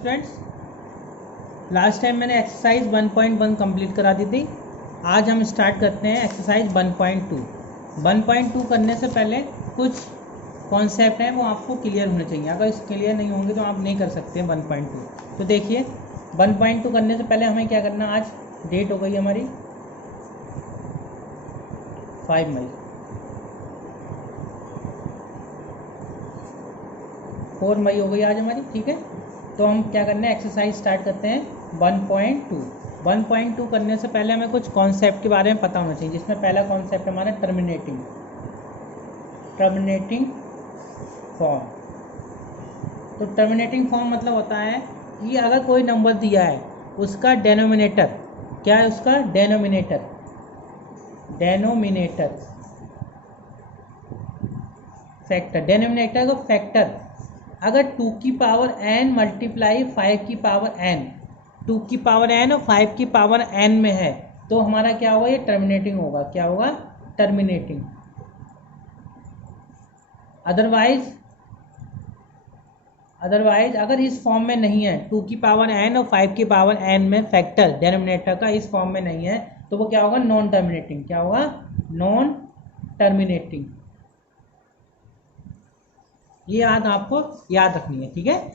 Students, last time मैंने exercise 1.1 complete करा दी थी। आज हम स्टार्ट करते हैं एक्सरसाइज 1.2। 1.2 करने से पहले कुछ कॉन्सेप्ट हैं वो आपको क्लियर होने चाहिए। अगर इस क्लियर नहीं होंगे तो आप नहीं कर सकते 1.2। तो देखिए 1.2 करने से पहले हमें क्या करना, आज डेट हो गई हमारी 5 मई, 4 मई हो गई आज हमारी। ठीक है, तो हम क्या करना है, एक्सरसाइज स्टार्ट करते हैं 1.2। 1.2 करने से पहले हमें कुछ कॉन्सेप्ट के बारे में पता होना चाहिए, जिसमें पहला कॉन्सेप्ट हमारा टर्मिनेटिंग फॉर्म। तो टर्मिनेटिंग फॉर्म मतलब होता है कि अगर कोई नंबर दिया है उसका डेनोमिनेटर क्या है, उसका डेनोमिनेटर फैक्टर, डेनोमिनेटर का फैक्टर अगर 2 की पावर n मल्टीप्लाई 5 की पावर n, 2 की पावर n और 5 की पावर n में है, तो हमारा क्या होगा, ये टर्मिनेटिंग होगा। क्या होगा, टर्मिनेटिंग। अदरवाइज अगर इस फॉर्म में नहीं है, 2 की पावर n और 5 की पावर n में फैक्टर डेनोमिनेटर का इस फॉर्म में नहीं है, तो वो क्या होगा, नॉन टर्मिनेटिंग। क्या होगा, नॉन टर्मिनेटिंग। ये आपको याद रखनी है। ठीक है,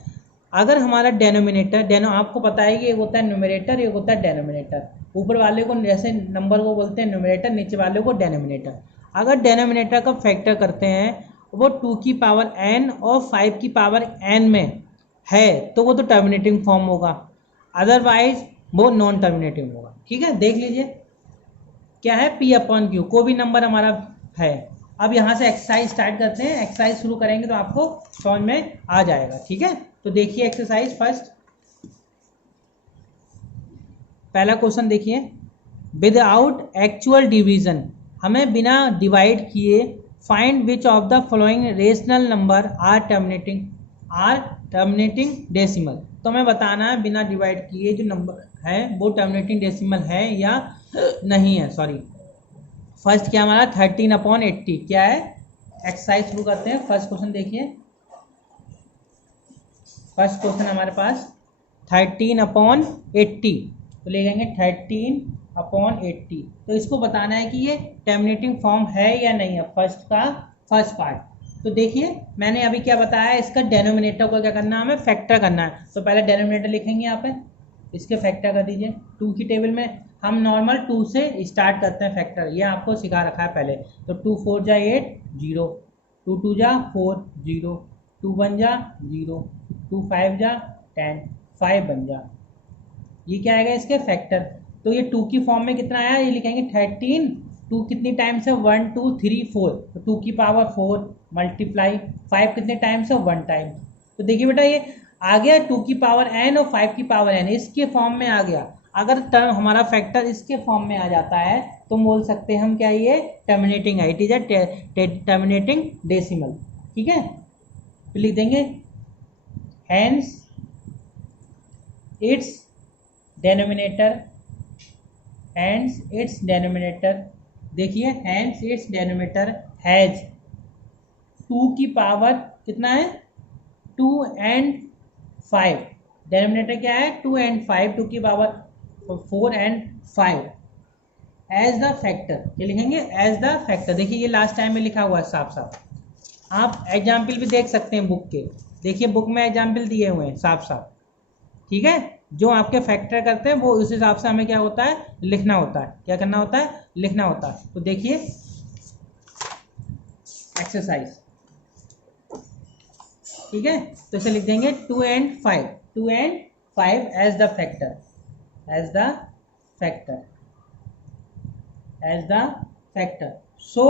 अगर हमारा डेनोमिनेटर आपको पता है कि एक होता है न्यूमरेटर, एक होता है डेनोमिनेटर। ऊपर वाले को जैसे नंबर को बोलते हैं न्यूमरेटर, नीचे वाले को डेनोमिनेटर। अगर डेनोमिनेटर का फैक्टर करते हैं वो 2 की पावर n और 5 की पावर n में है, तो वो तो टर्मिनेटिंग फॉर्म होगा। अदरवाइज वो नॉन टर्मिनेटिंग होगा। ठीक है, देख लीजिए क्या है, P/Q कोई भी नंबर हमारा है। अब यहाँ से एक्सरसाइज स्टार्ट करते हैं। एक्सरसाइज शुरू करेंगे तो आपको समझ में आ जाएगा। ठीक है, तो देखिए एक्सरसाइज फर्स्ट, पहला क्वेश्चन देखिए, विदाउट एक्चुअल डिवीजन, हमें बिना डिवाइड किए find which of the following rational number are terminating decimal. तो हमें बताना है बिना डिवाइड किए जो नंबर है वो टर्मिनेटिंग डेसिमल है या नहीं है। सॉरी, फर्स्ट क्या हमारा 13/80 क्या है। एक्सरसाइज शुरू करते हैं। फर्स्ट क्वेश्चन देखिए, फर्स्ट क्वेश्चन हमारे पास 13/80, तो ले लेंगे 13/80। तो इसको बताना है कि ये टर्मिनेटिंग फॉर्म है या नहीं है, फर्स्ट पार्ट। तो देखिए मैंने अभी क्या बताया, इसका डेनोमिनेटर को क्या करना है, हमें फैक्टर करना है। तो पहले डेनोमिनेटर लिखेंगे यहाँ पे, इसके फैक्टर कर दीजिए। 2 की टेबल में हम नॉर्मल 2 से स्टार्ट करते हैं फैक्टर, ये आपको सिखा रखा है पहले। तो 2 4 जा 8 0, 2 2 जा 4 0, 2 1 जा 0, 2 5 जा 10, 5 बन जा, ये क्या आएगा इसके फैक्टर। तो ये 2 की फॉर्म में कितना आया, ये लिखेंगे 13। 2 कितनी टाइम्स है, 1 2 3 4, तो 2 की पावर 4 मल्टीप्लाई 5 कितने टाइम्स है, 1 टाइम। तो देखिए बेटा ये आ गया 2 की पावर n और 5 की पावर n, इसके फॉर्म में आ गया। अगर टर्म हमारा फैक्टर इसके फॉर्म में आ जाता है तो बोल सकते हैं हम क्या, ये टर्मिनेटिंग है, it is a terminating decimal. ठीक है, तो लिख देंगे हेंस इट्स डेनोमिनेटर, देखिए हेंस इट्स डेनोमिनेटर हैज 2 की पावर कितना है, 2 and 5। डेनोमिनेटर क्या है, 2 and 5, 2 की power 4 and 5 as the factor. ये लिखेंगे एज द फैक्टर। देखिए ये लास्ट टाइम में लिखा हुआ है साफ साफ, आप एग्जाम्पल भी देख सकते हैं बुक के। देखिए बुक में एग्जाम्पल दिए हुए हैं साफ साफ। ठीक है, जो आपके फैक्टर करते हैं वो उस हिसाब से हमें क्या होता है, लिखना होता है। क्या करना होता है, लिखना होता है। तो देखिए एक्सरसाइज, ठीक है, तो इसे लिख देंगे 2 and 5 as the factor, so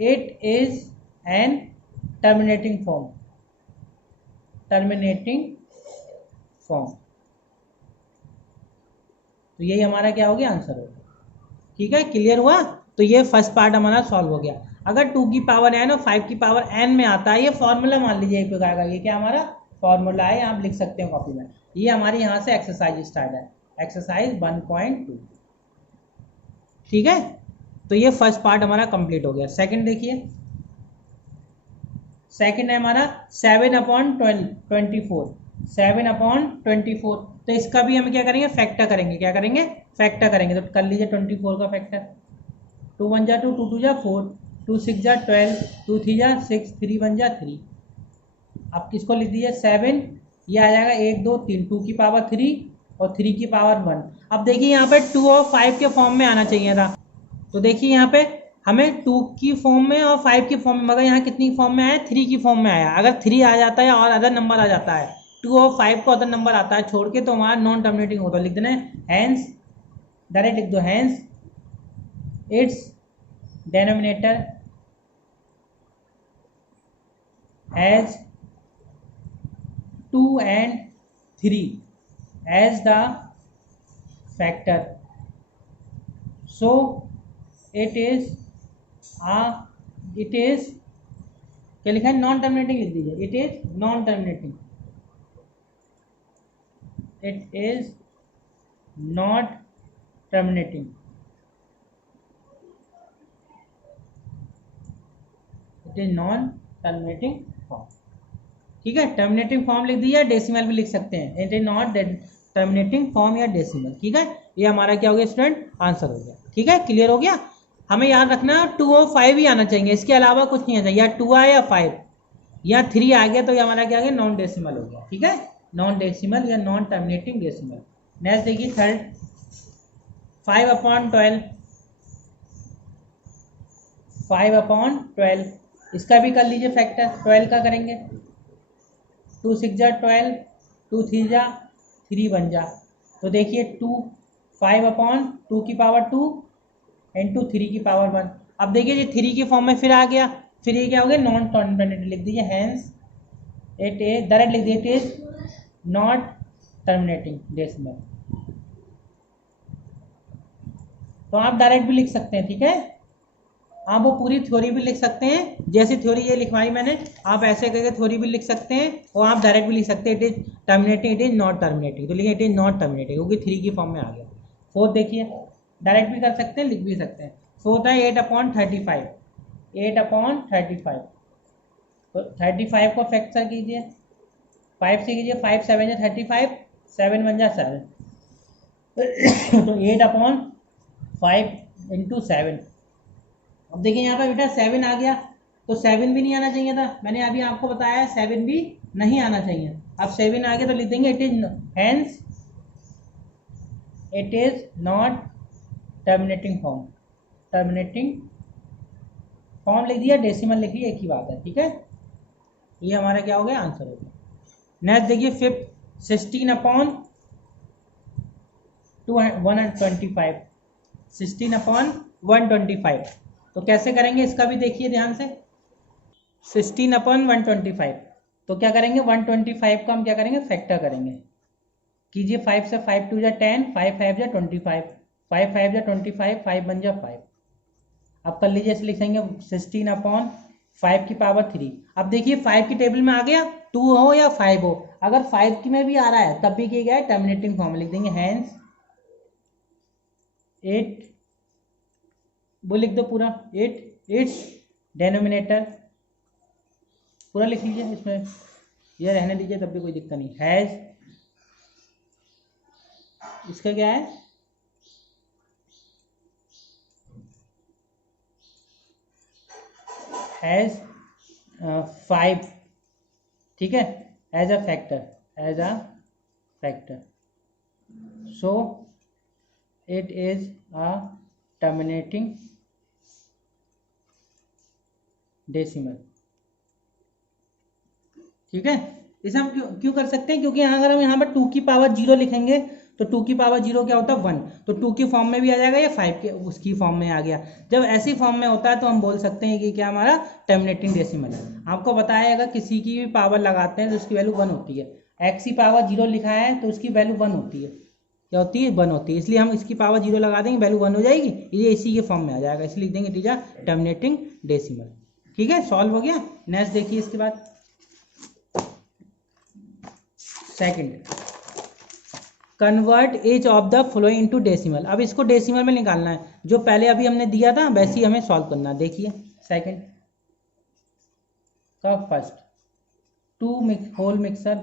it is an terminating form. तो यही हमारा क्या हो गया, आंसर हो गया। ठीक है, क्लियर हुआ। तो ये फर्स्ट पार्ट हमारा सॉल्व हो गया। अगर 2 की पावर n और 5 की पावर n में आता है, ये फॉर्मूला मान लीजिए एक प्रकार का, ये क्या हमारा फॉर्मूला है, आप लिख सकते हैं कॉपी में। ये हमारी यहाँ से एक्सरसाइज स्टार्ट है, एक्सरसाइज 1.2। ठीक है, तो ये फर्स्ट पार्ट हमारा कंप्लीट हो गया। सेकंड देखिए, सेकंड है हमारा 7/24। 7/24। तो इसका भी हम क्या करेंगे, फैक्टर करेंगे। क्या करेंगे, फैक्टर करेंगे। तो कर लीजिए 24 का फैक्टर। 2 1 जा 2, 2 2 जा 4, 2 6 जा 12, 2 3 जा 6, 3 1 जा 3। अब किसको लिख दीजिए 7, ये आ जाएगा 1 2 3, 2 की पावर 3 और 3 की पावर 1। अब देखिए यहाँ पे 2 और 5 के फॉर्म में आना चाहिए था। तो देखिए यहाँ पे हमें 2 की फॉर्म में और 5 की फॉर्म में, मगर यहाँ कितनी फॉर्म में आया, 3 की फॉर्म में आया। अगर 3 आ जाता है और अदर नंबर आ जाता है, 2 और 5 को अदर नंबर आता है छोड़ के, तो हमारा नॉन टर्मिनेटिंग होता है। लिख देना हैंस, डायरेक्ट लिख दो hence its denominator has 2 and 3 as the factor, so it is क्या लिखा है, नॉन टर्मिनेटिंग लिख दीजिए। It is non terminating, it is not terminating, it is non terminating form. ठीक है, टर्मिनेटिंग फॉर्म लिख दीजिए, डेसिमल भी लिख सकते हैं। It is not terminating form या डेसिमल। ठीक है, ये हमारा क्या हो गया स्टूडेंट, आंसर हो गया। ठीक है, क्लियर हो गया। हमें याद रखना 2 और 5 ही आना चाहिए, इसके अलावा कुछ नहीं आता। या 2 आए या 5 या 3 आ गया तो ये हमारा क्या आ गया, नॉन डेसिमल हो गया। ठीक है, नॉन डेसिमल या नॉन टर्मिनेटिंग डेसिमल। नेक्स्ट देखिए थर्ड, 5/12, 5/12 इसका भी कर लीजिए फैक्टर। 12 का करेंगे, 2 6 जा 12, 2 3 जा 3 1 जा। तो देखिए 2 5/2 की पावर 2 इंटू 3 की पावर 1। अब देखिए ये 3 की फॉर्म में फिर आ गया, फिर ये क्या हो गया, नॉन टर्मिनेटिंग लिख दीजिए। हैंस इट इज, डायरेक्ट लिख दीजिए, it is not terminating decimal. तो आप डायरेक्ट भी लिख सकते हैं। ठीक है, आप वो पूरी थ्योरी भी लिख सकते हैं, जैसे थ्योरी ये लिखवाई मैंने, आप ऐसे करके थ्योरी भी लिख सकते हैं और आप डायरेक्ट भी लिख सकते हैं, it is terminating, it is not terminating. तो लिखिए इट इज नॉट टर्मिनेटिंग, क्योंकि 3 की फॉर्म में आ गया। फोर्थ देखिए, डायरेक्ट भी कर सकते हैं, लिख भी सकते हैं। फोर्थ है 8/35, 8/35। तो 35 को फैक्टर कीजिए, 5 से कीजिए, 5 7 जा 35, 7 1 जा 7। तो 8/5 इंटू 7। अब देखिए यहाँ पे बेटा 7 आ गया, तो 7 भी नहीं आना चाहिए था। मैंने अभी आपको बताया 7 भी नहीं आना चाहिए। अब 7 आ गया तो लिख देंगे it is hence it is not terminating form. Terminating form लिख दिया, डेसिमल लिख लिया, एक ही बात है। ठीक है, ये हमारा क्या हो गया, आंसर हो गया। नेक्स्ट देखिए फिफ्थ, 16/125, 16/125। तो कैसे करेंगे इसका भी देखिए ध्यान से। 16/125, तो क्या करेंगे, 125 का हम क्या करेंगे, फैक्टर करेंगे। कीजिए 5 से, 5 2 जा 10, 5 5 जा 25, 5 5 जा 25, 5 1 जा 5। अब कर लीजिए, इसे लिखेंगे 16/5 की पावर 3। अब देखिए 5 की टेबल में आ गया, 2 हो या 5 हो, अगर 5 की में भी आ रहा है तब भी क्या गया है, टर्मिनेटिंग फॉर्म लिख देंगे। हैंस इट, वो लिख दो पूरा, इट्स डेनोमिनेटर, पूरा लिख लीजिए, इसमें ये रहने दीजिए तब भी कोई दिक्कत नहीं। हैज, इसका क्या है, हैज 5। ठीक है, as a factor, as a factor, so it is a terminating decimal. ठीक है, इसे हम क्यों कर सकते हैं, क्योंकि अगर हम यहाँ पर 2 की पावर 0 लिखेंगे तो 2 की पावर 0 क्या होता है, 1। तो 2 की फॉर्म में भी आ जाएगा या 5 के उसकी फॉर्म में आ गया। जब ऐसी फॉर्म में होता है तो हम बोल सकते हैं कि क्या हमारा टर्मिनेटिंग डेसिमल है। आपको बताया, अगर किसी की भी पावर लगाते हैं तो उसकी वैल्यू 1 होती है। एक्स की पावर 0 लिखा है तो उसकी वैल्यू 1 होती है। क्या होती है, 1 होती है। इसलिए हम इसकी पावर 0 लगा देंगे, वैल्यू 1 हो जाएगी, ये इसी के फॉर्म में आ जाएगा, इसलिए लिख देंगे it is a terminating decimal. ठीक है, सॉल्व हो गया। नेक्स्ट देखिए इसके बाद second, convert each of the flowing into decimal. अब इसको डेसिमल में निकालना है, जो पहले अभी हमने दिया था वैसे ही हमें सॉल्व करना है। देखिए सेकंड का फर्स्ट, 2 होल मिक्सर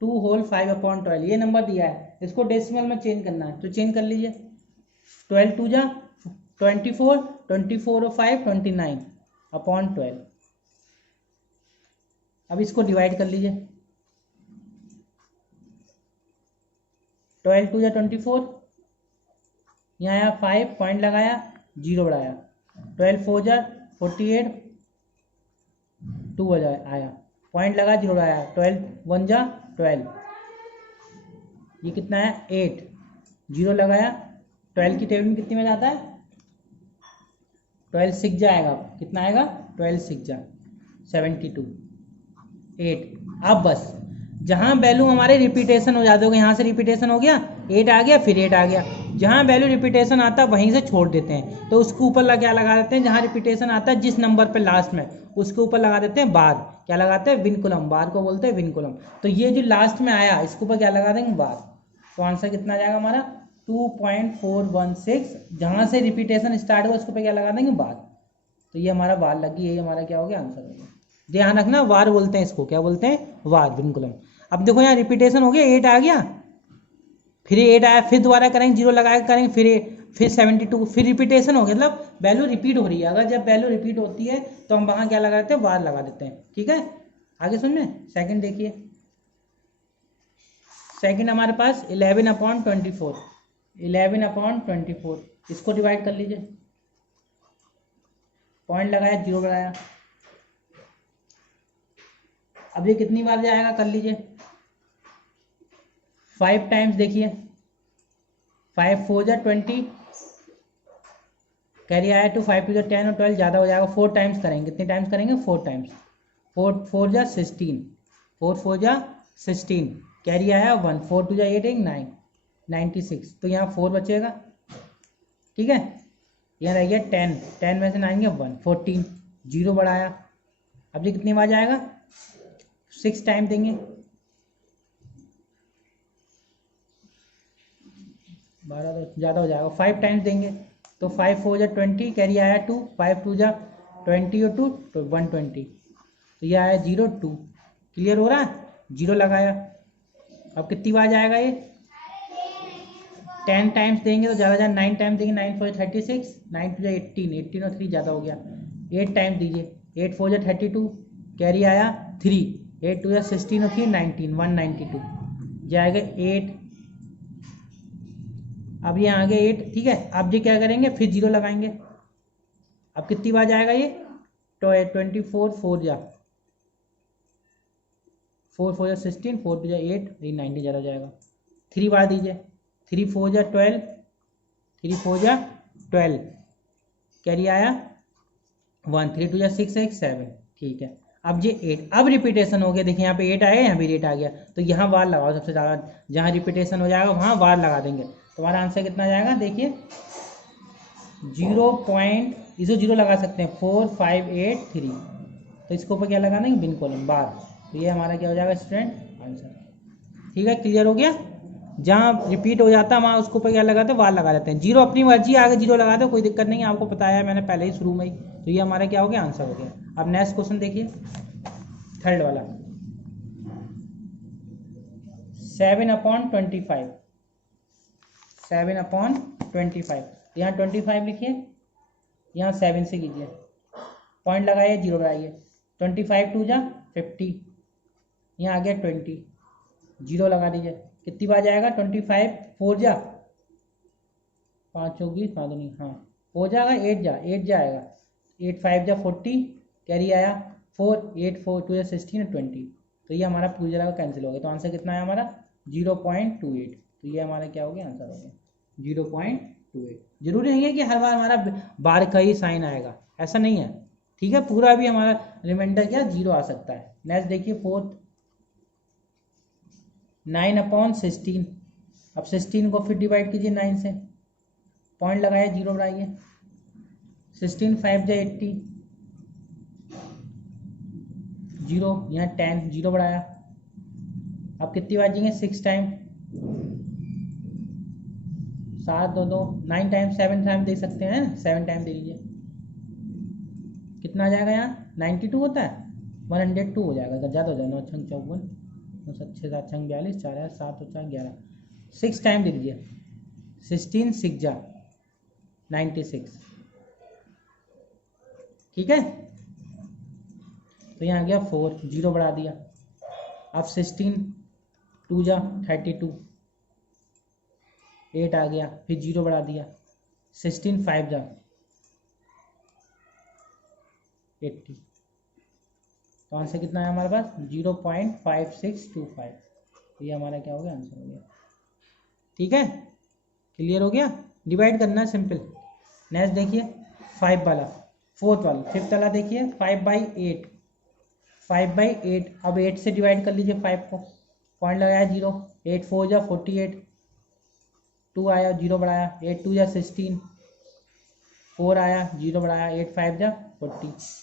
2 होल 5/12 ये नंबर दिया है, इसको डेसिमल में चेंज करना है तो चेंज कर लीजिए। 12 2 जा 24, 24 और 5 29/12। अब इसको डिवाइड कर लीजिए। 12 2 जा 24, यहाँ आया 5 पॉइंट लगाया 0 बढ़ाया, 12 4 जा 48 2 आया पॉइंट लगा 0 आया, 12 1 जा 12, ये कितना है 8, 0 लगाया, 12 की टेबल में कितने में जाता है 12 6 जाएगा, कितना आएगा 12 6 जा 72 8। अब बस जहाँ वैल्यू हमारे रिपीटेशन हो जाते होंगे, यहाँ से रिपीटेशन हो गया 8 आ गया फिर 8 आ गया, जहाँ वैल्यू रिपीटेशन आता है वहीं से छोड़ देते हैं, तो उसके ऊपर क्या लगा देते हैं, जहाँ रिपीटेशन आता है जिस नंबर पे लास्ट में उसके ऊपर लगा देते हैं बार, क्या लगाते हैं विनकुलम, बार को बोलते हैं विनकुलम। तो ये जो लास्ट में आया इसके ऊपर क्या लगा देंगे बार, तो आंसर कितना आ जाएगा हमारा 2.416, जहाँ से रिपीटेशन स्टार्ट हुआ उसके ऊपर क्या लगा देंगे बार, तो ये हमारा बार लगी, यही हमारा क्या हो गया आंसर हो गया। ध्यान रखना वार बोलते हैं इसको, क्या बोलते हैं वार विनकुलम। अब देखो यहाँ रिपीटेशन हो गया 8 आ गया फिर 8 आया, फिर दोबारा करेंगे 0 लगा के करेंगे फिर 72, फिर रिपीटेशन हो गया, मतलब वैल्यू रिपीट हो रही है। अगर जब वैल्यू रिपीट होती है तो हम वहाँ क्या लगा देते हैं वार लगा देते हैं, ठीक है। आगे सुनिए सेकंड देखिए, सेकंड हमारे पास 11/24, 11/24, इसको डिवाइड कर लीजिए, पॉइंट लगाया 0 बढ़ाया, अब ये कितनी बार जाएगा कर लीजिए, 5 टाइम्स देखिए, 5 4 जा 20, कैरी आया टू 5 2 जा 10 और 12 ज़्यादा हो जाएगा, 4 टाइम्स करेंगे, कितने टाइम्स करेंगे 4 टाइम्स, 4 4 जा 16, 4 4 जा 16, कैरी आया 1, 4 2 जा 8 9 96, तो यहाँ 4 बचेगा, ठीक है। यहाँ रह गया 10, 10 में से 9 गया 1, 14, 0 बढ़ाया, अब ये कितनी बार जाएगा 6 टाइम देंगे, 12 तो ज़्यादा हो जाएगा, 5 टाइम्स देंगे, तो 5 4 जा 20, कैरी आया 2, 5 2 जा 20 और 2 तो 120, तो ये आया 0 2, क्लियर हो रहा है, 0 लगाया, अब कितनी बार जाएगा ये 10 टाइम्स देंगे तो ज़्यादा 9 टाइम्स देंगे, 9 4 36, 9 2 जा 18, 18 और 3 ज़्यादा हो गया, 8 टाइम्स दीजिए, 8 4 जा 32, कैरी आया 3, 8 2 जा 16 और 3 19, 192 जाएगा 8, अब ये आगे 8, ठीक है। अब ये क्या करेंगे फिर 0 लगाएंगे, अब कितनी बार जाएगा ये तो 24 4 जा 4 4 जा 16, 4 2 जा 8, ये 90 ज़्यादा जाएगा, 3 बार दीजिए, 3 4 जा 12, 3 4 जा 12, कैरी आया 1, 3 2 जा 6 6 7, ठीक है। अब ये 8, अब रिपीटेशन हो गया, देखिए यहाँ पे 8 आया यहाँ भी 8 आ गया, तो यहाँ वार लगाओ सबसे ज़्यादा, जहाँ रिपीटेशन हो जाएगा वहाँ वार लगा देंगे, तो हमारा आंसर कितना जाएगा देखिए 0 पॉइंट, इसे 0 लगा सकते हैं 4 5 8 3, तो इसके ऊपर क्या लगा देंगे बिन कॉलम बार, तो ये हमारा क्या हो जाएगा स्टूडेंट आंसर, ठीक है। क्लियर हो गया, जहाँ रिपीट हो जाता है वहाँ उसके ऊपर क्या लगाते हैं वार लगा देते हैं, 0 अपनी मर्जी आगे 0 लगा दो कोई दिक्कत नहीं है, आपको बताया है मैंने पहले ही शुरू में ही, तो ये हमारा क्या हो गया आंसर हो गया। अब नेक्स्ट क्वेश्चन देखिए थर्ड वाला 7/25, 7/25, यहाँ 25 लिखिए, यहाँ 7 से कीजिए, पॉइंट लगाइए 0 लगाइए, 25 2 जा 50, यहाँ आ गया 20, 0 लगा दीजिए, कितनी बार जाएगा 25 4 जा 5 होगी 5 नहीं, हाँ हो जाएगा 8 जाएगा, 8 5 जा 40, कैरी आया 4, 8 4 2 जा 16 और 20, तो ये हमारा पूरी जगह कैंसिल हो गया, तो आंसर कितना है हमारा 0.28, तो ये हमारा क्या हो गया आंसर हो गया 0.28। जरूरी नहीं है कि हर बार हमारा बार का ही साइन आएगा, ऐसा नहीं है, ठीक है, पूरा भी हमारा रिमाइंडर क्या 0 आ सकता है। नेक्स्ट देखिए फोर्थ 9/16, अब 16 को फिर डिवाइड कीजिए 9 से, पॉइंट लगाइए 0 बढ़ाइए, 16 5 जा 80, 0 यहाँ 10, 0 बढ़ाया, अब कितनी बार जाएंगे 6 टाइम, 7 2 2 9 टाइम, 7 टाइम दे सकते हैं, 7 टाइम दे लीजिए, कितना आ जाएगा यहाँ 92 होता है 102 हो जाएगा, अगर ज़्यादा हो जाए 9 54, 6 7 6 42, 4 है 7 और 4 11, 6 टाइम लिख दिया, 16 6 जा 96, ठीक है। तो यहाँ आ गया 4, 0 बढ़ा दिया। अब 16 2 जा 32, 8 आ गया, फिर 0 बढ़ा दिया, 16 5 जा 80, तो आंसर कितना है हमारे पास 0.5625। तो ये हमारा क्या हो गया, आंसर हो गया, ठीक है। क्लियर हो गया, डिवाइड करना है सिंपल। नेक्स्ट देखिए 5 वाला, 4th वाला, 5th वाला देखिए 5/8, 5/8। अब 8 से डिवाइड कर लीजिए 5 को, पॉइंट लगाया 0, 8 4 जा 48, 2 आया 0 बढ़ाया, 8 2 जा 16, 4 आया 0 बढ़ाया, 8 5 जा 40,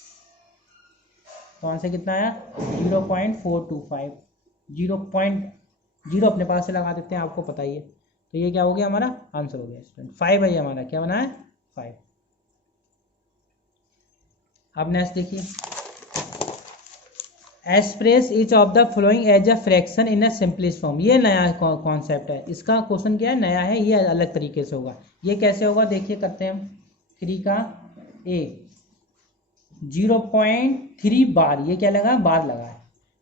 तो आंसर कितना आया 0.425। 0.0 अपने पास से लगा देते हैं, आपको पता ही है। तो ये क्या हो गया हमारा आंसर हो गया स्टूडेंट, 5 है हमारा, क्या बना है 5। अब नेक्स्ट देखिए, express each of the following as a fraction in a simplest form. ये नया कॉन्सेप्ट है, इसका क्वेश्चन क्या है, नया है, ये अलग तरीके से होगा। ये कैसे होगा देखिए, करते हैं हम 3 का a 0.3 बार, ये क्या लगा बार लगा है,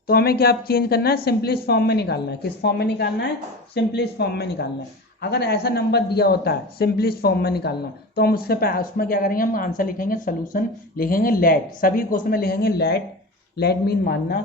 तो हमें क्या चेंज करना है, सिंपलेस्ट फॉर्म में निकालना है। किस फॉर्म में निकालना है, सिंपलेस्ट फॉर्म में निकालना है। अगर ऐसा नंबर दिया होता है सिंपलेस्ट फॉर्म में निकालना, तो हम उसमें क्या करेंगे, हम आंसर लिखेंगे, सोल्यूशन लिखेंगे लेट, सभी क्वेश्चन में लिखेंगे लेट। लेट मीन मानना,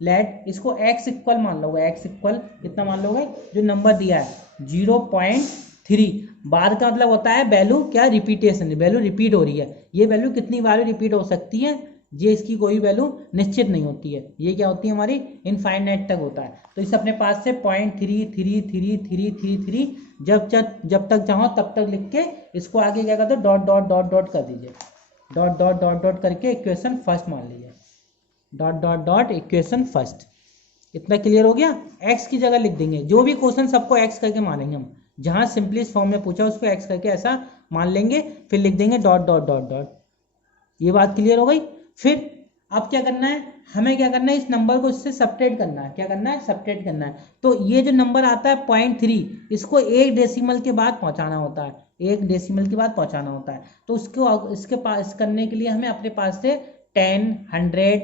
लेट इसको x इक्वल मान लोगे, x इक्वल कितना मान लोगे, जो नंबर दिया है 0.3 बार का मतलब होता है वैल्यू क्या, रिपीटेशन, वैल्यू रिपीट हो रही है। ये वैल्यू कितनी बार रिपीट हो सकती है, ये इसकी कोई वैल्यू निश्चित नहीं होती है, ये क्या होती है हमारी इनफाइनाइट तक होता है। तो इस अपने पास से 0.333333 जब तक चाहो तब तक लिख के इसको आगे क्या कर दो, डॉट डॉट डॉट डॉट कर दीजिए, डॉट डॉट डॉट डॉट करके इक्वेशन फर्स्ट मान लीजिए, dot dot dot equation first. इतना क्लियर हो गया। एक्स की जगह लिख देंगे, जो भी क्वेश्चन सबको एक्स करके मानेंगे हम, जहां सिंपलेस्ट फॉर्म में पूछा उसको एक्स करके ऐसा मान लेंगे, फिर लिख देंगे डॉट डॉट डॉट डॉट। ये बात क्लियर हो गई। फिर अब क्या करना है, हमें क्या करना है, इस नंबर को इससे सब्ट्रैक्ट करना है। क्या करना है, सब्ट्रैक्ट करना है। तो ये जो नंबर आता है 0.3, इसको 1 डेसिमल के बाद पहुंचाना होता है, 1 डेसिमल के बाद पहुंचाना होता है। तो उसको इसके पास करने के लिए हमें अपने पास से 10 100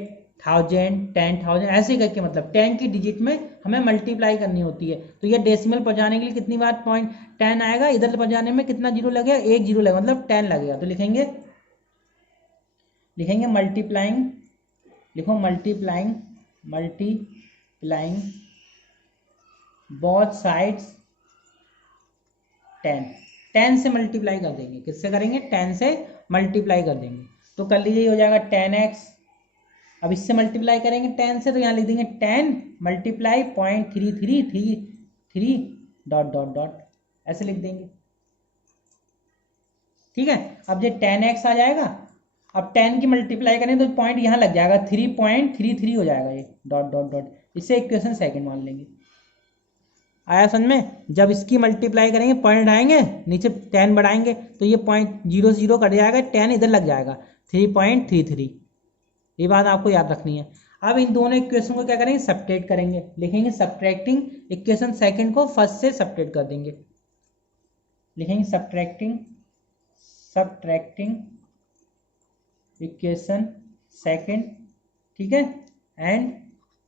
1000 10,000 ऐसे करके, मतलब 10 की डिजिट में हमें मल्टीप्लाई करनी होती है। तो ये डेसिमल पहुंचाने के लिए कितनी बार 10 आएगा, इधर पहुंचाने में कितना जीरो लगेगा, 1 जीरो लगेगा, मतलब 10 लगेगा। तो लिखेंगे मल्टीप्लाइंग, लिखो मल्टीप्लाइंग बोथ साइड्स 10 से मल्टीप्लाई कर देंगे। किससे करेंगे, 10 से मल्टीप्लाई कर देंगे। तो कर लीजिए, हो जाएगा 10x। अब इससे मल्टीप्लाई करेंगे 10 से, तो यहाँ लिख देंगे 10 मल्टीप्लाई 0.3333 डॉट डॉट डॉट, ऐसे लिख देंगे, ठीक है। अब ये 10x आ जाएगा, अब 10 की मल्टीप्लाई करें तो पॉइंट यहाँ लग जाएगा, 3.33 हो जाएगा ये डॉट डॉट डॉट, इससे इक्वेशन सेकंड मान लेंगे। आया समझ में। जब इसकी मल्टीप्लाई करेंगे पॉइंट आएंगे, नीचे 10 बढ़ाएंगे तो ये पॉइंट 0 0 कट जाएगा, 10 इधर लग जाएगा 3.33। ये बात आपको याद रखनी है। अब इन दोनों इक्वेशन को क्या करेंगे, सब्ट्रैक्ट करेंगे, लिखेंगे सब्ट्रैक्टिंग इक्वेशन सेकंड को फर्स्ट से सब्ट्रैक्ट कर देंगे, लिखेंगे सब्ट्रैक्टिंग इक्वेशन सेकंड, ठीक है, एंड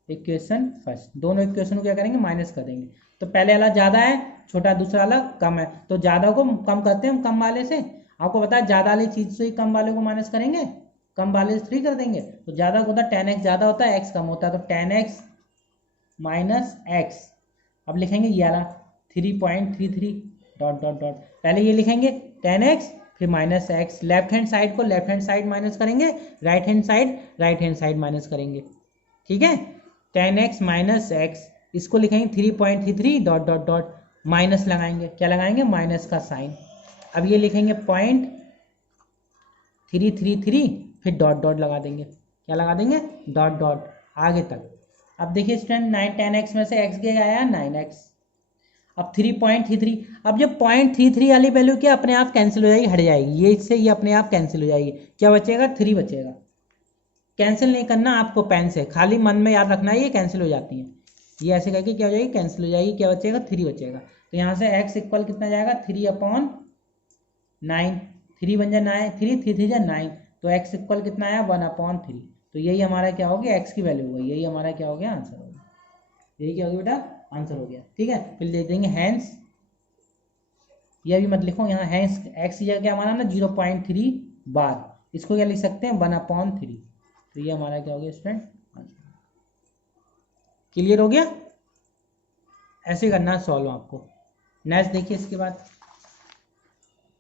इक्वेशन फर्स्ट। दोनों इक्वेशन को क्या करेंगे, माइनस कर देंगे। तो पहले वाला ज्यादा है, छोटा दूसरा वाला कम है, तो ज्यादा को कम करते हैं हम कम वाले से। आपको पता है ज्यादा वाली चीज से ही कम वाले को माइनस करेंगे, कम वाले से 3 कर देंगे। तो ज्यादा होता है 10x ज्यादा होता है, x कम होता है, तो 10x माइनस x। अब लिखेंगे ये वाला 3.33 डॉट डॉट डॉट, पहले ये लिखेंगे 10x फिर minus x, left hand side को लेफ्ट हैंड साइड माइनस करेंगे, राइट हैंड साइड माइनस करेंगे, ठीक है। 10x माइनस x, इसको लिखेंगे 3.33 डॉट डॉट डॉट, माइनस लगाएंगे, क्या लगाएंगे, माइनस का साइन। अब ये लिखेंगे 0.333 फिर डॉट डॉट लगा देंगे, क्या लगा देंगे, डॉट डॉट आगे तक। अब देखिए स्टूडेंट 10x में से x गया आया 9x, अब 3.33। अब जो 0.33 वाली वैल्यू क्या अपने आप कैंसिल हो जाएगी, हट जाएगी, ये इससे ये अपने आप कैंसिल हो जाएगी। क्या बचेगा, 3 बचेगा। कैंसिल नहीं करना आपको पेन से, खाली मन में याद रखना है ये कैंसिल हो जाती है। ये ऐसे करके क्या हो जाएगी, कैंसिल हो जाएगी, क्या बचेगा 3 बचेगा। तो यहाँ से x इक्वल कितना जाएगा 3/9, 3 बन जाए 9, 3 3 3 9, तो x इक्वल कितना आया 1/3। तो यही हमारा क्या हो गया, x की वैल्यू हो गई, यही हमारा क्या हो गया आंसर हो गया, यही क्या हो गया बेटा आंसर हो गया। ठीक है, फिर दे देंगे हैंस, ये भी मत लिखो यहाँ, हैंस x की जगह क्या हमारा ना 0.3 बार, इसको क्या लिख सकते हैं 1/3। तो ये हमारा क्या हो गया स्टूडेंट आंसर। क्लियर हो गया, ऐसे करना सॉल्व आपको। नेक्स्ट देखिए इसके बाद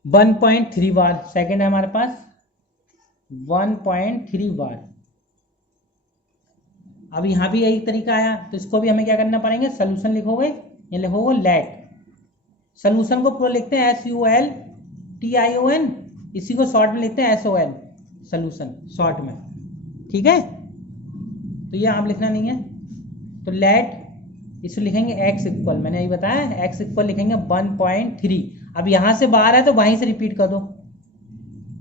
1.3 बार, सेकेंड है हमारे पास 1.3 बार। अब यहाँ भी यही तरीका आया, तो इसको भी हमें क्या करना पड़ेंगे, सोल्यूशन लिखोगे, ये लिखोगे लेट, सोल्यूशन को पूरा लिखते हैं SULTION, इसी को शॉर्ट में लिखते हैं SOL, सोल्यूशन शॉर्ट में। ठीक है, तो ये आप लिखना नहीं है, तो लेट इसको लिखेंगे x इक्वल, मैंने यही बताया x इक्वल लिखेंगे 1.3। अब यहां से बाहर है तो वहीं से रिपीट कर दो,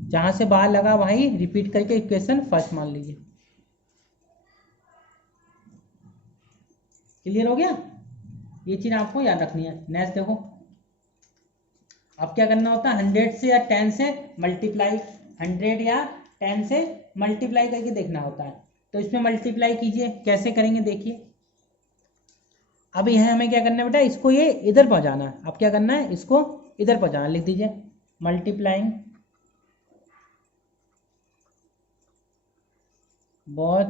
जहां से बाहर लगा वहीं रिपीट करके इक्वेशन फर्स्ट मान लीजिए। क्लियर हो गया, ये चीज आपको याद रखनी है। नेक्स्ट देखो, अब क्या करना होता है 100 से या 10 से मल्टीप्लाई, 100 या 10 से मल्टीप्लाई करके देखना होता है। तो इसमें मल्टीप्लाई कीजिए, कैसे करेंगे देखिए। अब यह हमें क्या करना है बेटा, इसको ये इधर पहुंचाना है। अब क्या करना है, इसको इधर पहुंचाना, लिख दीजिए मल्टीप्लाइंग बोथ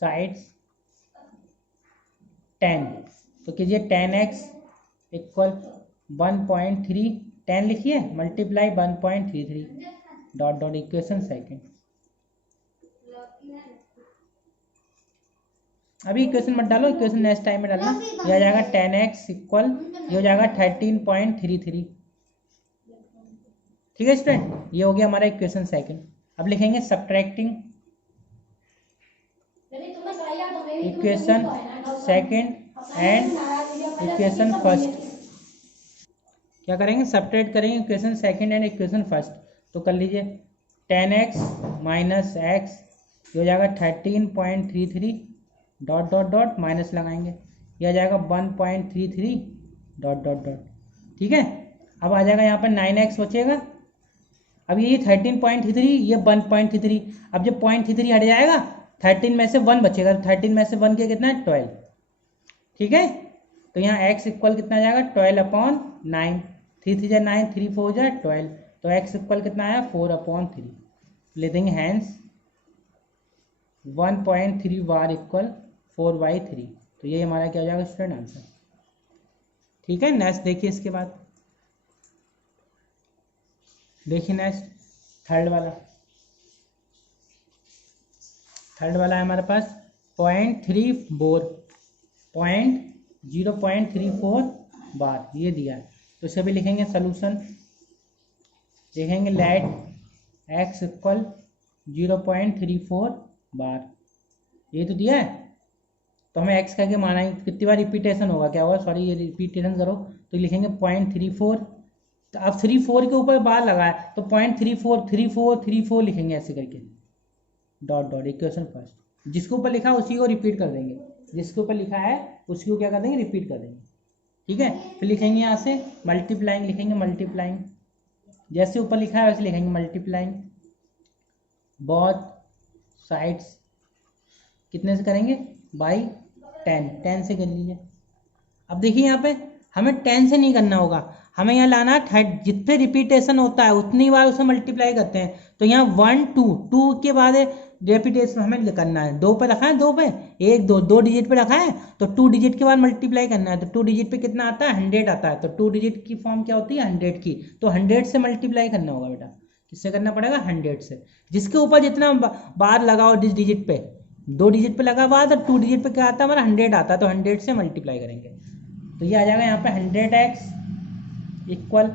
साइड्स 10, तो कीजिए 10x इक्वल 1.3, 10 लिखिए multiply 1.33 dot dot equation second. अभी इक्वेशन मत डालो, इक्वेशन नेक्स्ट टाइम में डालना। यह आ जाएगा 10x इक्वल, ये हो जाएगा 13.33। ठीक है स्टूडेंट, ये हो गया हमारा इक्वेशन सेकंड। अब लिखेंगे subtracting equation second and equation first. क्या करेंगे, सब्ट्रैक्ट करेंगे equation second and equation first. तो कर लीजिए 10x माइनस x, ये हो जाएगा 13.33 डॉट डॉट डॉट माइनस लगाएंगे, यह आ जाएगा 1.33 डॉट डॉट डॉट। ठीक है, अब आ जाएगा यहाँ पर 9x बचेगा। अब ये 13.33, ये 1.33, अब जब 0.33 हट जाएगा 13 में से 1 बचेगा, 13 में से 1 के कितना है 12। ठीक है, तो यहाँ x इक्वल कितना आ जाएगा 12/9, 3 3 9, 3 4 12, तो x इक्वल कितना आया 4/3। ले देंगे हैंस 1.3 बार इक्वल 4/3। तो ये हमारा क्या हो जाएगा स्टूडेंट आंसर। ठीक है, नेक्स्ट देखिए इसके बाद, देखिए नेक्स्ट थर्ड वाला है हमारे पास 0.34 बार, ये दिया है। तो इसे भी लिखेंगे सोल्यूशन, लिखेंगे लेट x इक्वल 0.34 बार, ये तो दिया है। तो हमें x करके माना है, कितनी बार रिपीटेशन होगा, क्या होगा सॉरी, ये रिपीटेशन करो, तो लिखेंगे 0.34। तो अब 34 के ऊपर बार लगाया तो 0.34 लिखेंगे ऐसे करके डॉट डॉट इक्वेशन फर्स्ट। जिसके ऊपर लिखा है उसी को रिपीट कर देंगे, जिसके ऊपर लिखा है उसी को क्या कर देंगे रिपीट कर देंगे। ठीक है, फिर लिखेंगे यहाँ से मल्टीप्लाइंग, लिखेंगे मल्टीप्लाइंग, जैसे ऊपर लिखा है वैसे लिखेंगे मल्टीप्लाइंग बोथ साइड्स, कितने से करेंगे बाई 10 से कर लीजिए। अब देखिए यहाँ पे हमें 10 से नहीं करना होगा, हमें यहाँ लाना है जितने रिपीटेशन होता है उतनी बार उसे मल्टीप्लाई करते हैं। तो यहाँ 1 2 के बाद रेपिटेशन हमें करना है, 2 पे रखा है, 2 पे 1 2 डिजिट पे रखा है, तो 2 डिजिट के बाद मल्टीप्लाई करना है। तो 2 डिजिट पे कितना आता है 100 आता है, तो 2 डिजिट की फॉर्म क्या होती है 100 की, तो 100 से मल्टीप्लाई करना होगा बेटा। किससे करना पड़ेगा 100 से, जिसके ऊपर जितना बार लगाओ जिस डिजिट पे, 2 डिजिट पे लगा बार तो 2 डिजिट पे क्या आता है हमारा 100 आता है, तो 100 से मल्टीप्लाई करेंगे। तो ये आ जाएगा यहाँ पे 100x इक्वल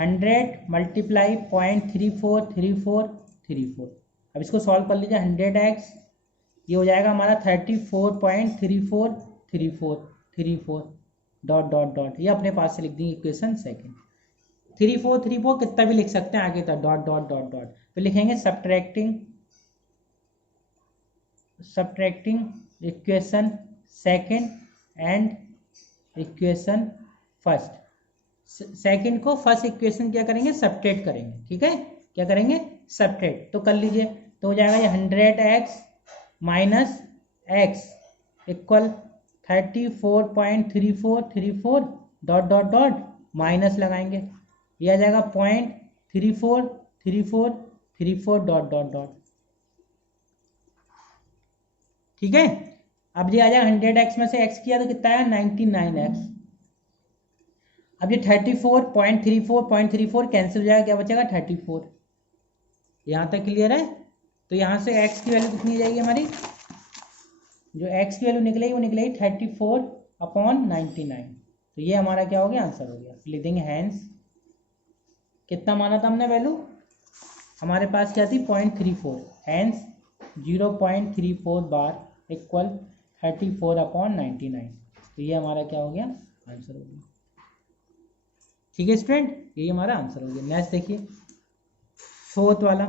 100 मल्टीप्लाई 0.343434। अब इसको सॉल्व कर लीजिए 100x, ये हो जाएगा हमारा 34.343434 डॉट डॉट डॉट, ये अपने पास से लिख देंगे इक्वेशन सेकंड। 3434 कितना भी लिख सकते हैं आगे तक डॉट डॉट डॉट डॉट, फिर लिखेंगे subtracting equation second and equation first. Second को फर्स्ट इक्वेशन क्या करेंगे, सब्ट्रैक्ट करेंगे, ठीक है, क्या करेंगे, सब्ट्रैक्ट। तो कर लीजिए, तो हो जाएगा ये 100x minus x equal 34.3434 dot dot dot minus लगाएंगे, ये आ जाएगा 0.343434 डॉट डॉट डॉट, ठीक है। अब ये आ जाएगा 100x में से x किया तो कितना है 99x। अब ये 34.34.34 कैंसिल हो जाएगा, क्या बचेगा 34। यहाँ तक क्लियर है। तो यहाँ से x की वैल्यू कितनी जाएगी हमारी, जो x की वैल्यू निकलेगी वो निकलेगी 34/99। तो ये हमारा क्या हो गया, आंसर हो गया। लिख देंगे हैंस, कितना माना था हमने वैल्यू, हमारे पास क्या थी 0.34, हैंस 0.34 बार इक्वल 34/99। तो ये हमारा क्या हो गया, आंसर हो गया, ठीक है स्टूडेंट, ये हमारा आंसर हो गया। नेक्स्ट देखिए फोर्थ वाला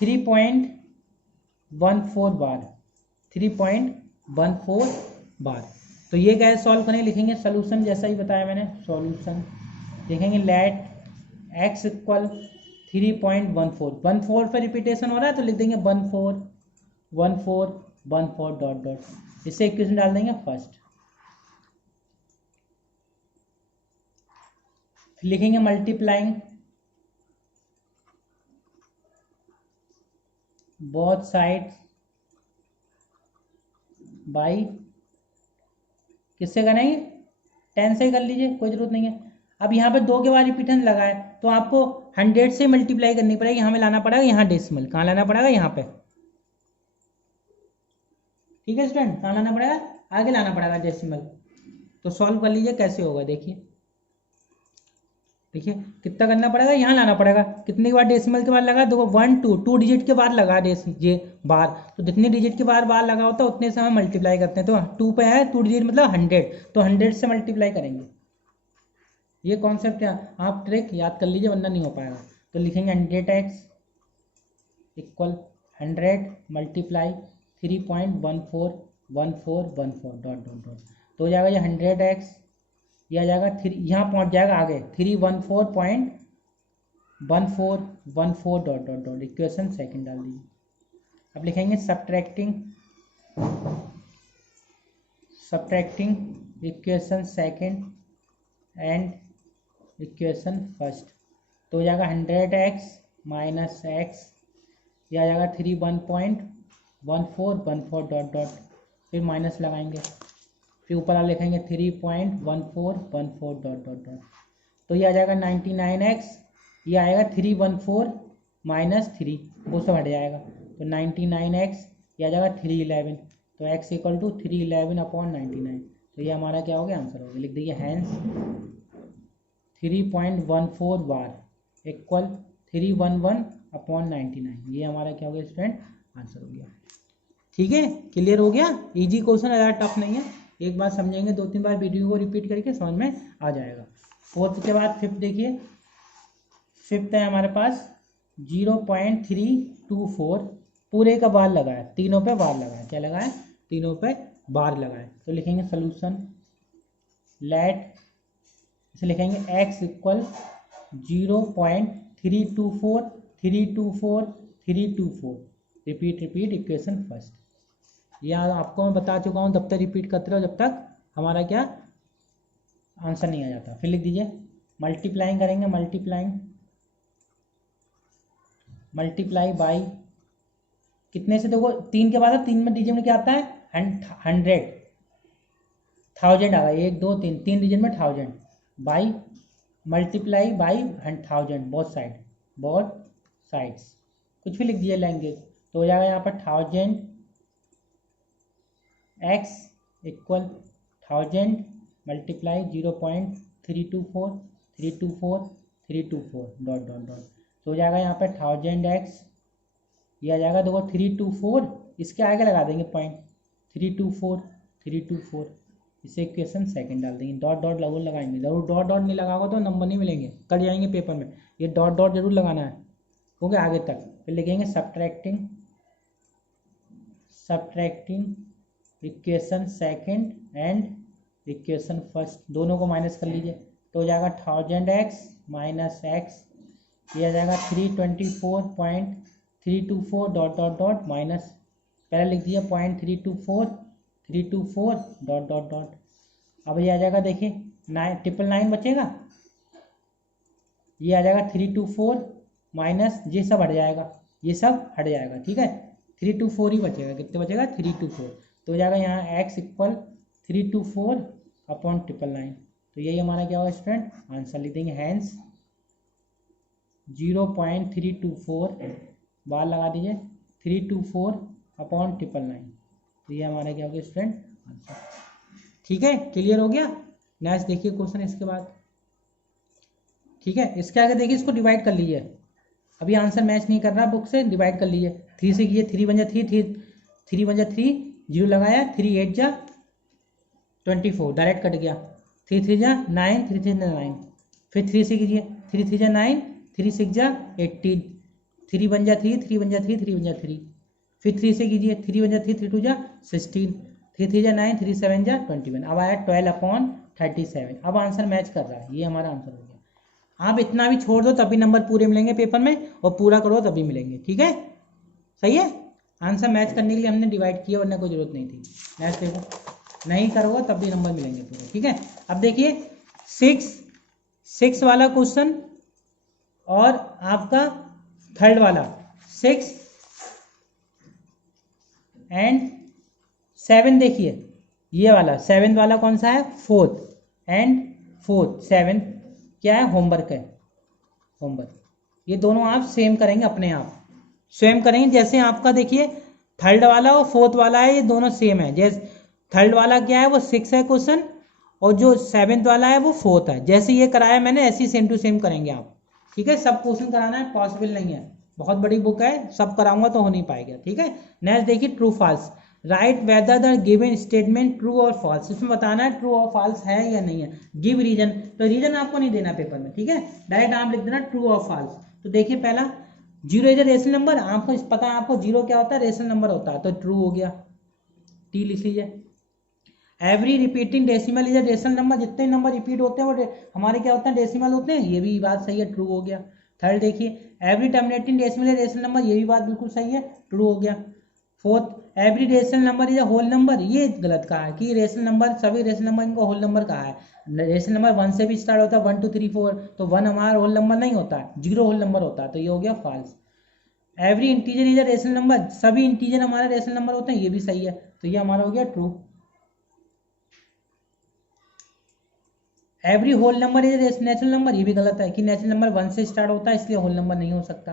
3.14 बार, 3.14 बार। तो ये कैसे सॉल्व करेंगे, लिखेंगे सोल्यूशन जैसा ही बताया मैंने, सॉल्यूशन लिखेंगे लेट x इक्वल 3.14, 14 पे रिपीटेशन हो रहा है तो लिख देंगे 14 14 14 डॉट डॉट, इससे इक्वेशन डाल देंगे फर्स्ट, फिर लिखेंगे मल्टीप्लाइंग बोथ साइड्स बाई, किससे करेंगे 10 से कर लीजिए, कोई जरूरत नहीं है। अब यहाँ पे 2 के बाद रिपीटेशन लगा है तो आपको 100 से मल्टीप्लाई करनी पड़ेगी, यहाँ में लाना पड़ेगा, यहाँ डेसिमल कहाँ लाना पड़ेगा, यहाँ पे, ठीक है स्टूडेंट, कहाँ लाना पड़ेगा, आगे लाना पड़ेगा डेसिमल। तो सॉल्व कर लीजिए कैसे होगा, देखिए देखिए कितना करना पड़ेगा, यहाँ लाना पड़ेगा, कितने के बाद डेसिमल के बाद लगा, देखो 1 2 डिजिट के बाद लगा ये बार, तो जितने डिजिट के बाद बार लगा होता है उतने से हम मल्टीप्लाई करते हैं। तो 2 पे है 2 डिजिट मतलब 100, तो 100 से मल्टीप्लाई करेंगे। ये कॉन्सेप्ट है, आप ट्रिक याद कर लीजिए वरना नहीं हो पाएगा। तो लिखेंगे 100x equal 100 multiply 3.141414 dot dot dot, तो हो जाएगा ये 100x, ये आ जाएगा 3, यहाँ पहुँच जाएगा आगे 314.1414 dot dot dot, equation second डाल दीजिए। अब लिखेंगे subtracting equation second and equation first. तो हो जाएगा 100x माइनस एक्स, यह आ जाएगा 31.1414 डॉट डॉट, फिर माइनस लगाएंगे, फिर ऊपर आ लिखेंगे 3.1414 डॉट डॉट डॉट, तो ये आ जाएगा 99x, ये आएगा 314 माइनस 3, वो सब हट जाएगा, तो 99x, ये आ जाएगा 311, तो x इक्वल टू 311/99। तो ये हमारा क्या हो गया, आंसर हो गया। लिख दीजिए हैंस 3.14 बार इक्वल 311/99, ये हमारा क्या हो गया स्टूडेंट, आंसर हो गया। ठीक है, क्लियर हो गया, इजी क्वेश्चन, ज़्यादा टफ नहीं है, एक बार समझेंगे 2-3 बार वीडियो को रिपीट करके समझ में आ जाएगा। फोर्थ के बाद फिफ्थ देखिए, फिफ्थ है हमारे पास 0.324, पूरे का बार लगाया, तीनों पे बार लगाया, क्या लगाया, तीनों पे बार लगाया। तो लिखेंगे सोल्यूशन लेट, इसे लिखेंगे x equal 0.324 repeat equation first. यह आपको मैं बता चुका हूँ, जब तक रिपीट करते रहो जब तक हमारा क्या आंसर नहीं आ जाता। फिर लिख दीजिए मल्टीप्लाइंग करेंगे, मल्टीप्लाई बाई कितने से, देखो 3 के बाद है, 3 में डिजिट में क्या आता है 100, 1000 आ गया, 1 2 3, 3 डिजिट में 1000 by multiply by 1000 both sides, कुछ भी लिख दीजिए लैंग्वेज, तो हो जाएगा यहाँ पर 1000 x equal 1000 multiply 0.324 dot dot dot, तो हो जाएगा यहाँ पर 1000x, ये आ जाएगा देखो 324, इसके आगे लगा देंगे पॉइंट 324, इसे इक्वेशन सेकंड डाल देंगे, डॉट डॉट जरूर लगाएंगे, जरूर डॉट डॉट नहीं लगाओगे तो नंबर नहीं मिलेंगे, कट जाएंगे पेपर में, ये डॉट डॉट जरूर लगाना है, ओके आगे तक। फिर लिखेंगे subtracting equation second and equation first, दोनों को माइनस कर लीजिए तो हो जाएगा 1000x माइनस एक्स, ये आ जाएगा 324.324 डॉट डॉट डॉट माइनस, पहले लिख दीजिए 0.324 डॉट डॉट डॉट। अब ये आ जाएगा देखिए 999 बचेगा, ये आ जाएगा 324 माइनस, ये सब हट जाएगा, ये सब हट जाएगा, ठीक है 324 ही बचेगा, कितने बचेगा 324, तो हो जाएगा यहाँ x इक्वल 324/999। तो यही हमारा क्या होगा स्टूडेंट आंसर लिख देंगे, हैंस 0.324 बार लगा दीजिए 324/999, तो ये हमारा क्या होगा स्टूडेंट आंसर। ठीक है, क्लियर हो गया। नेक्स्ट देखिए क्वेश्चन इसके बाद, ठीक है इसके आगे देखिए, इसको डिवाइड कर लीजिए, अभी आंसर मैच नहीं कर रहा बुक से, डिवाइड कर लीजिए 3 से कीजिए, 3 बन जा 3, 3 बन जा 3, 0 लगाया, 3 8 जा 24 डायरेक्ट कट गया, 3 3 जा 9, 3 3 जा 9, फिर 3 से कीजिए, 3 3 जा 9, 3 6 जा 18, 3 बन जा 3, 3 बन जा 3, 3 बन जा 3, फिर 3 से कीजिए, 3 बन जा 3, 3 2 जा 16, 3 3 जा 9, 3 7 जा 21, अब आया 12/37, अब आंसर मैच कर रहा है, ये हमारा आंसर हो गया। आप इतना भी छोड़ दो तभी नंबर पूरे मिलेंगे पेपर में, और पूरा करो तभी मिलेंगे, ठीक है सही है। आंसर मैच करने के लिए हमने डिवाइड किया, वरना कोई जरूरत नहीं थी। नेक्स्ट देखो, नहीं करोगे तब भी नंबर मिलेंगे पूरे, ठीक है। अब देखिए 6 वाला क्वेश्चन और आपका थर्ड वाला 6 एंड 7, देखिए ये वाला 7th वाला कौन सा है, 4th एंड 7th क्या है, होमवर्क है, होमवर्क। ये दोनों आप सेम करेंगे, अपने आप सेम करेंगे, जैसे आपका देखिए थर्ड वाला और 4th वाला है, ये दोनों सेम है। जैसे थर्ड वाला क्या है वो 6 है क्वेश्चन, और जो 7th वाला है वो 4th है। जैसे ये कराया मैंने ऐसे ही सेम टू सेम करेंगे आप, ठीक है। सब क्वेश्चन कराना है पॉसिबल नहीं है, बहुत बड़ी बुक है, सब कराऊंगा तो हो नहीं पाएगा, ठीक है। नेक्स्ट देखिए true false, right whether the given statement true और फॉल्स, इसमें बताना है ट्रू और फॉल्स है या नहीं है। गिव रीजन, तो रीजन आपको नहीं देना पेपर में, ठीक है, डायरेक्ट आप लिख देना ट्रू और फॉल्स। तो देखिए पहला 0 इज अ रेशनल नंबर, आपको पता है आपको 0 क्या होता है, रेशनल नंबर होता है, तो ट्रू हो गया, टी लिख लीजिए। Every repeating decimal is a rational number, जितने नंबर रिपीट होते हैं वो हमारे क्या होते हैं, डेसिमल होते हैं, ये भी बात सही है, ट्रू हो गया। थर्ड देखिए every terminating decimal is rational number, ये भी बात बिल्कुल सही है, ट्रू हो गया। Fourth every rational number is a whole number, ये गलत कहा है कि रेशनल नंबर, सभी रेशनल नंबर इनको होल नंबर कहा है। रेशनल नंबर 1 से भी स्टार्ट होता है, 1 2 3 4, तो 1 हमारा होल नंबर नहीं होता है, 0 होल नंबर होता है, तो ये हो गया false. Every integer is a rational number, सभी इंटीजर हमारे रेशनल नंबर होते हैं, ये भी सही है, तो ये हमारा हो गया true. Every whole number is natural number, ये भी गलत है कि नेचुरल नंबर 1 से स्टार्ट होता है, इसलिए होल नंबर नहीं हो सकता।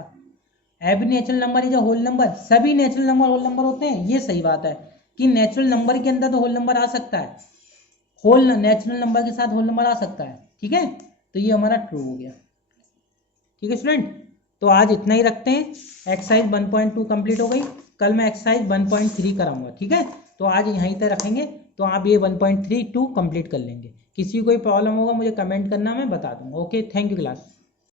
Every natural number is a whole number, सभी नेचुरल नंबर होल नंबर होते हैं, ये सही बात है कि नेचुरल नंबर के अंदर तो होल नंबर आ सकता है, होल नेचुरल नंबर के साथ होल नंबर आ सकता है, ठीक है, तो ये हमारा ट्रू हो गया। ठीक है स्टूडेंट, तो आज इतना ही रखते हैं, एक्सरसाइज 1.2 कंप्लीट हो गई, कल मैं एक्सरसाइज 1.3 कराऊंगा, ठीक है, तो आज यहीं तक रखेंगे, तो आप ये 1.32 कंप्लीट कर लेंगे। किसी कोई प्रॉब्लम होगा मुझे कमेंट करना, मैं बता दूंगा। Okay, thank you class.